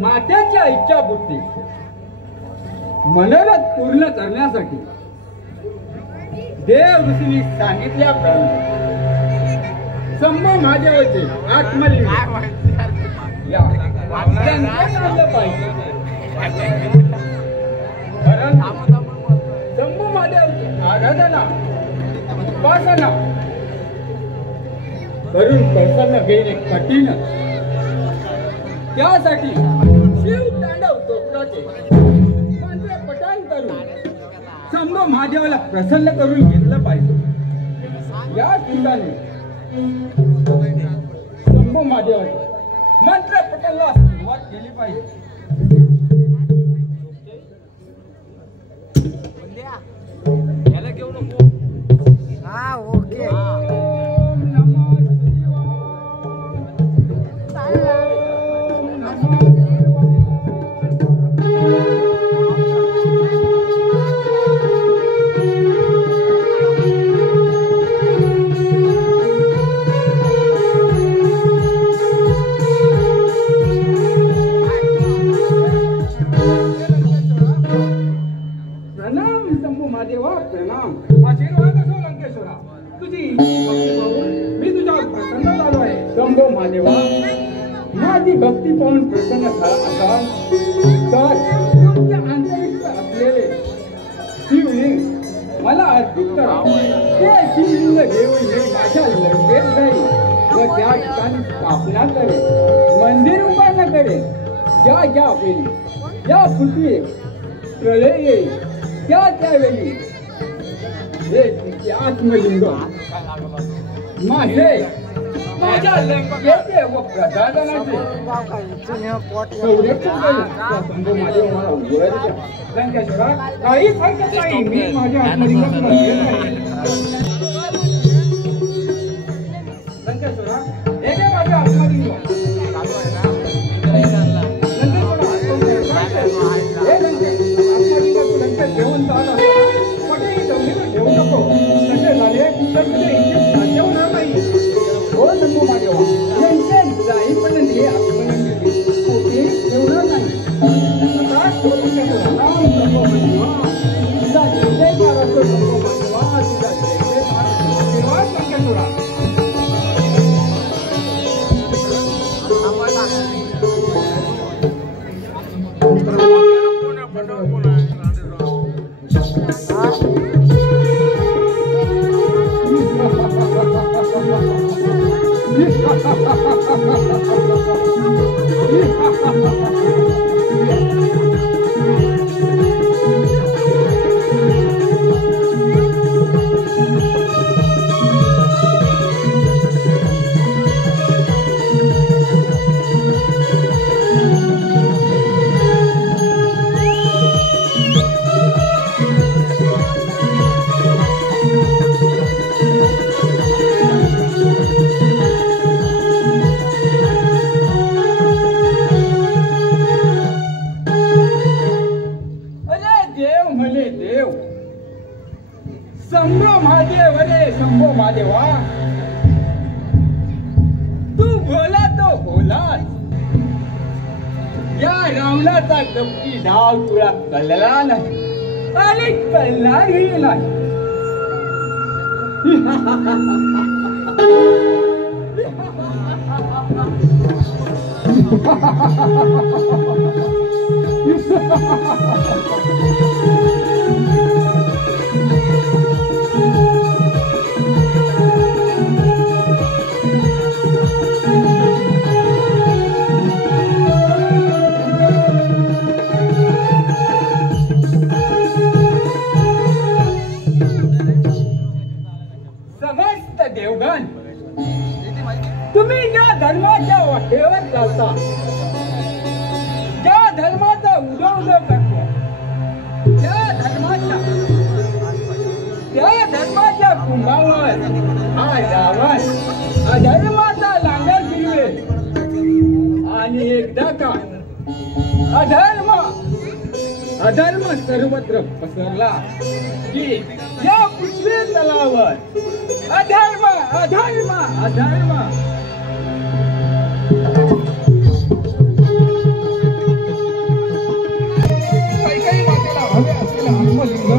मात्याच्या इच्छापूर्ती मनोरथ पूर्ण करण्यासाठी देव ऋषींनी सांगितल्याप्रमाणे शंभू महादेवाचे आत्मलिंग या आणलं पाहिजे. शंभू महादेवाची आराधना उपासना करून प्रसन्न घेणे कठीण. त्यासाठी शिव तांडव स्तोत्राचे मंत्र पठण करून शंभू महादेवाला प्रसन्न करून घेतलं पाहिजे. या ठिकाणी शंभू महादेवाचे मंत्र पठणाला सुरुवात केली पाहिजे. शंभू महादेवा, माझी भक्ती पाहून प्रसन्न झाला असाल तर तुमच्या अंतरिक्ष असलेले शिवलिंग मला अर्पित करा. ते शिवलिंग घेऊन मी माझ्या लंकेत जाईल व त्या ठिकाणी स्थापना करेन, मंदिर उभारणा करेन. ज्या ज्या वेळी या पृथ्वी प्रलय येईल त्यावेळी हे तिचे आत्मलिंग माझ्या लंकेचे व प्रसादनाचे संरक्षण शंभू महादेव मला उघडत द्या. लंकेश्वरा, काही हरकत नाही, मी माझ्या आत्मलिंगात लंकेश्वरा, हे घे माझ्या आत्मलिंग. लंकेत घेऊन जात असताना कुठेही जमिनीवर ठेवू नको. तसे झाले तर तुझे इच्छित साध्य होणार नाही. हो शंभू महादेवा, लंकेत जाई पण हे आत्मलिंग कुठेही ठेवणार नाही. आता राम शंभू महादेवा, तुझा जय जयकार असो. शंभू महादेवा, तुझा जय जयकार. आशीर्वाद लंकेश्वरा. शंभू महादेवा, तू भोला तो भोलाच. या रावणाचा कपटी डाव तुला कळला नाही आणि कळणारही नाही. तुम्ही ज्या धर्माच्या वाटेवर चालता, ज्या धर्माचा उदो करतो, त्या धर्माच्या कुंभावर हा रावण अधर्माचा लांगर फिरवेल आणि एकदा का अधर्म सर्वत्र पसरला की या पृथ्वी तलावर अधर्म अधर्म अधर्म काही मातेला हवे असलेले आत्मलिंग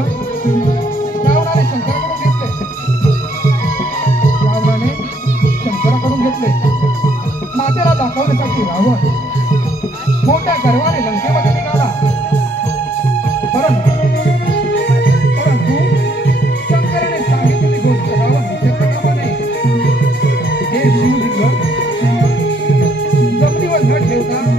रावणाने शंकराकडून घेतले. मातेला दाखवण्यासाठी रावण मोठ्या गर्वाने लंकेमध्ये निघाला. परंतु शंकराने सांगितलेली गोष्ट रावण विसरल्याप्रमाणे हे शिवलिंग जमिनीवर न ठेवता